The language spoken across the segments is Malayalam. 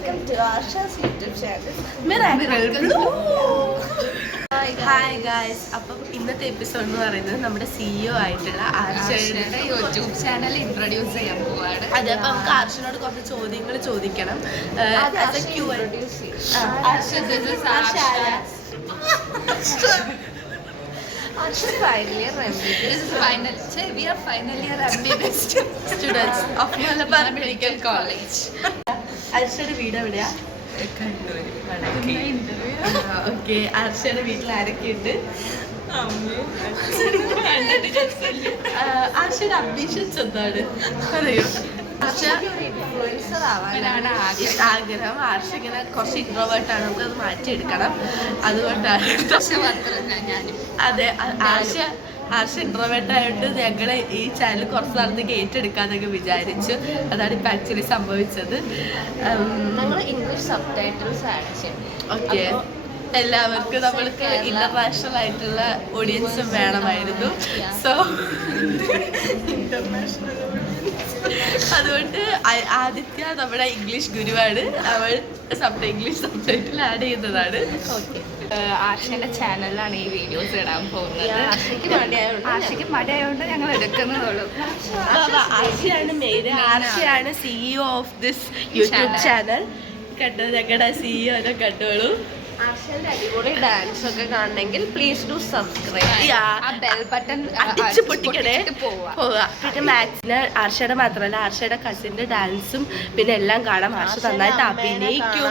welcome to Arsha's YouTube channel. Miracle Blue. Hi guys, അപ്പം ഇന്നത്തെ എപ്പിസോഡ് എന്ന് പറയുന്നത് നമ്മുടെ CEO ആയിട്ടുള്ള ആർഷയുടെ യൂട്യൂബ് ചാനൽ ഇൻട്രൊഡ്യൂസ് ചെയ്യാൻ പോവാണ്. അതെ, അപ്പം നമുക്ക് ആർഷനോട് കുറച്ച് ചോദ്യങ്ങൾ ചോദിക്കണം. Students of Malabar medical college. ആർഷയുടെ വീട് എവിടെയാ? ഓക്കെ, ആർഷയുടെ വീട്ടിൽ ആരൊക്കെയുണ്ട്? ആർഷയുടെ അംബിഷൻസ് എന്താണ് പറയൂ? ആഗ്രഹം. ആർഷ ഇങ്ങനെ കുറച്ച് ഇൻട്രോവേർട്ടാണ്, നമുക്കത് മാറ്റിയെടുക്കണം. അതുകൊണ്ടാണ്. അതെ, ആർഷ ഇൻട്രോവേർട്ട് ആയിട്ട് ഞങ്ങളെ ഈ ചാനൽ കുറച്ച് നാളത്തേക്ക് ഏറ്റെടുക്കാന്നൊക്കെ വിചാരിച്ചു. അതാണ് ഇപ്പം ആക്ച്വലി സംഭവിച്ചത്. ഇംഗ്ലീഷ് സബ്ടൈറ്റിൽസ് ആഡ് ചെയ്യും. ഓക്കെ, എല്ലാവർക്കും നമ്മൾക്ക് ഇന്റർനാഷണൽ ആയിട്ടുള്ള ഓഡിയൻസും വേണമായിരുന്നു. സോ ഇന്റർനാഷണൽ അതുകൊണ്ട് ആദിത്യ നമ്മുടെ ഇംഗ്ലീഷ് ഗുരുവാണ്. അവൾ ഇംഗ്ലീഷ് സബ്ടൈറ്റിൽ ആഡ് ചെയ്യുന്നതാണ്. ഓക്കെ, ആർഷയുടെ ചാനലിലാണ് ഈ വീഡിയോസ് ഇടാൻ പോകുന്നത്. ആർഷയ്ക്ക് മടിയായതുകൊണ്ട് ഞങ്ങൾ എടുക്കുന്നതുള്ളൂ. ആർഷയാണ് മെയിൻ. ആർഷയാണ് CEO of this YouTube channel. കണ്ടോ, ഞങ്ങളുടെ CEO കണ്ടോളൂ. ആർഷയുടെ അടിപൊളി ഡാൻസ് ഒക്കെ കാണണമെങ്കിൽ please do subscribe. Bell button അടിച്ച് പൊട്ടിക്കണേ പോവുക. പിന്നെ മാക്സിന് ആർഷയുടെ മാത്രമല്ല, ആർഷയുടെ കസിന്റെ ഡാൻസും പിന്നെ എല്ലാം കാണാം. ആർഷ നന്നായിട്ട് അഭിനയിക്കും.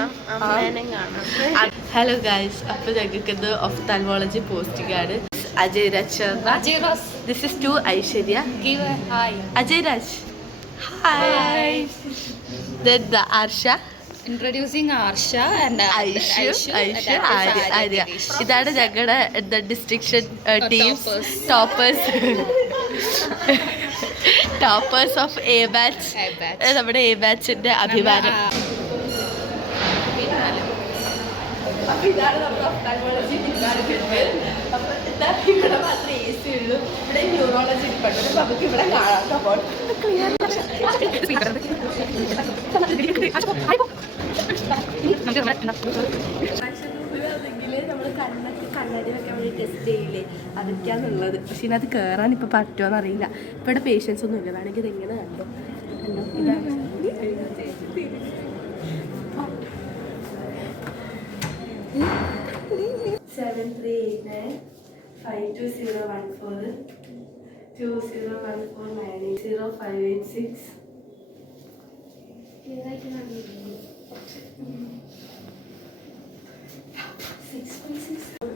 ഹലോ ഗൈസ്, അപ്പോൾ ഞങ്ങൾക്ക് ഇത് ഒഫ്താൽമോളജി പോസ്റ്റിംഗ് ആണ്. Ajay Raj. This is to Aishwarya. Ajay Raj. Hi. Arsha. Introducing Arsha and Arya. ഇതാണ് ഞങ്ങളുടെ distinction teams toppers of A batch. നമ്മുടെ എ ബാച്ചിന്റെ അഭിമാനം. ഇതാണ് നമ്മുടെ ഒഫ്താൽമോളജി ഡിപ്പാർട്ട്മെന്റ്. അപ്പൊ ഇവിടെ മാത്രമേ AC ഉള്ളൂ. ഇവിടെ ന്യൂറോളജി ഡിപ്പാർട്ട്മെന്റ്. നമുക്ക് ഇവിടെ കാണാം. നമ്മൾ കണ്ണടി വെക്കാൻ വേണ്ടി ടെസ്റ്റ് ചെയ്യില്ലേ, അതൊക്കെയാന്നുള്ളത്. പക്ഷെ ഇതിനകത്ത് കയറാൻ ഇപ്പൊ പറ്റുമോന്ന് അറിയില്ല. ഇപ്പൊ ഇവിടെ പേഷ്യൻസ് ഒന്നും ഇല്ല. വേണമെങ്കിൽ ഇതെങ്ങനെ കണ്ടോ. ഇതാണ് 73895201420149805860.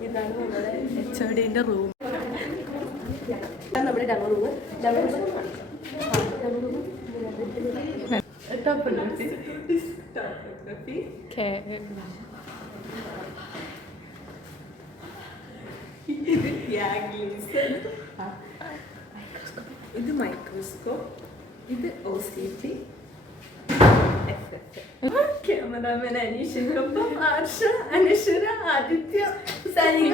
ഇതാണ് നമ്മുടെ HODന്റെ റൂം. നമ്മുടെ ഡബിൾ റൂം. ടോപ്പോഗ്രഫി. ഇത് മൈക്രോസ്കോപ്പ്. ഇത് OCT. ക്യാമറാമാൻ അനീഷിനൊപ്പം ആർഷ, അനശ്വര, ആദിത്യ, സനിക.